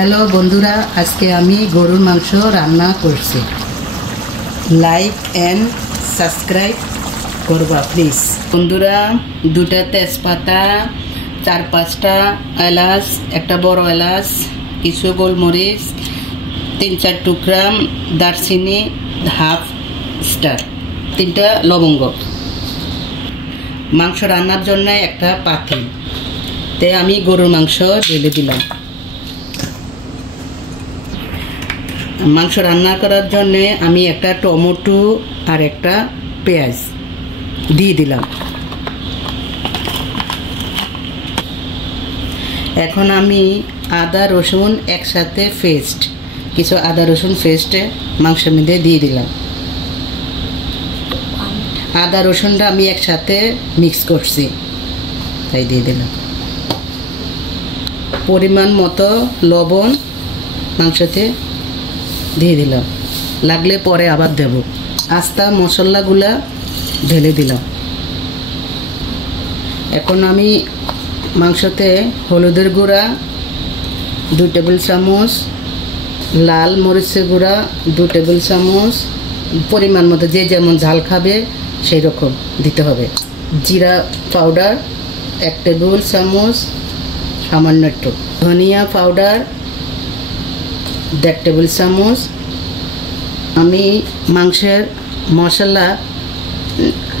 Hello বন্ধুরা, আজকে আমি গরুর মাংস রান্না করছি। লাইক অ্যান্ড সাবস্ক্রাইব করবা প্লিজ। বন্ধুরা, দুটা তেজপাতা, 4-5টা এলাচ, একটা বড় এলাচ, কিছু গোলমরিচ, 3-4 টুকরা দারচিনি, হাফ স্টার, 3টা লবঙ্গ। মাংস রান্নার জন্য একটা পাতিলতে আমি গরুর মাংস ঢেলে দিলাম। মাংস রান্না করার জন্য আমি একটা টমেটো আর একটা পেঁয়াজ দিয়ে দিলাম। এখন আমি আদা রসুন একসাথে পেস্ট, কিছু আদা রসুন পেস্টে মাংসের মধ্যে দিয়ে দিলাম। আদা রসুনটা আমি একসাথে মিক্স করছি, তাই দিয়ে দিলাম। পরিমাণ মতো লবণ মাংসতে দিয়ে দিলাম, লাগলে পরে আবার দেব। আস্তা মশলাগুলা ঢেলে দিলাম। এখন আমি মাংসতে হলুদের গুঁড়া 2 টেবিল চামচ, লাল মরিচের গুঁড়া 2 টেবিল চামচ, পরিমাণ মতো যে যেমন ঝাল খাবে সেই রকম দিতে হবে। জিরা পাউডার 1 টেবিল চামচ, সামান্য একটু ধনিয়া পাউডার 1.5 টেবিল চামচ। আমি মাংসের মশলা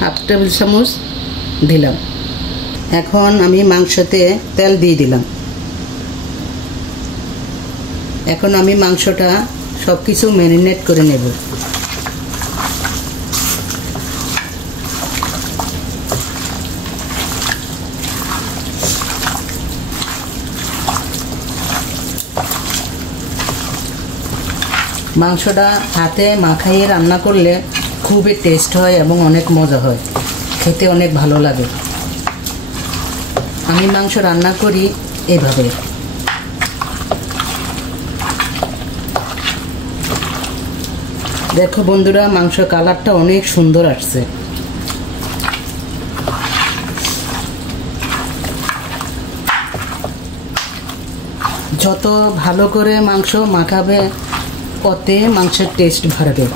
1/2 টেবিল চামচ দিলাম। এখন আমি মাংসতে তেল দিয়ে দিলাম। এখন আমি মাংসটা সব কিছু ম্যারিনেট করে নেব। মাংসটা হাতে মাখাইয়ে রান্না করলে খুবই টেস্ট হয় এবং অনেক মজা হয়, খেতে অনেক ভালো লাগে। আমি মাংস রান্না করি এভাবে। দেখো বন্ধুরা, মাংস কালারটা অনেক সুন্দর আসছে। যত ভালো করে মাংস মাখাবে ওতে মাংসের টেস্ট বাড়বে।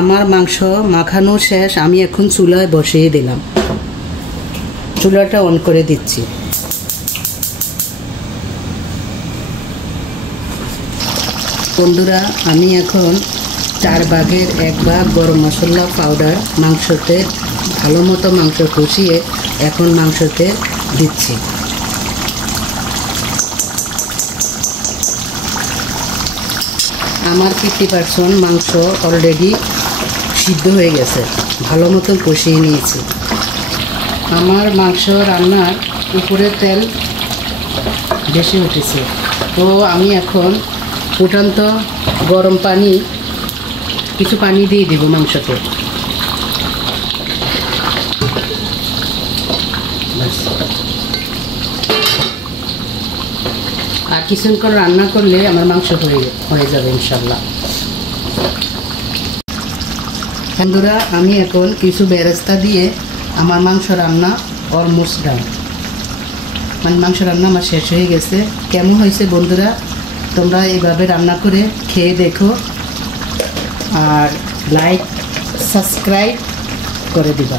আমার মাংস মাখানো শেষ, আমি এখন চুলায় বসিয়ে দিলাম। চুলাটা অন করে দিচ্ছি। বন্ধুরা, আমি এখন 4 ভাগের 1 ভাগ গরম মশলা পাউডার মাংসতে ভালো মতো মাংস কষিয়ে এখন মাংসতে দিচ্ছি। আমার 50% মাংস অলরেডি সিদ্ধ হয়ে গেছে, ভালো মতো কষিয়ে নিয়েছি। আমার মাংস রান্নার উপরে তেল বেশি উঠেছে, তো আমি এখন ফুটন্ত গরম পানি, কিছু পানি দিয়ে দেব মাংসতে। আর কিছুক্ষণ রান্না করলে আমার মাংস হয়ে যাবে ইনশাল্লাহ। বন্ধুরা, আমি এখন কিছু বেরেস্তা দিয়ে আমার মাংস রান্না অলমোস্ট ডান, মানে মাংস রান্না আমার শেষ হয়ে গেছে। কেমন হয়েছে বন্ধুরা, তোমরা এইভাবে রান্না করে খেয়ে দেখো আর লাইক সাবস্ক্রাইব করে দিবা।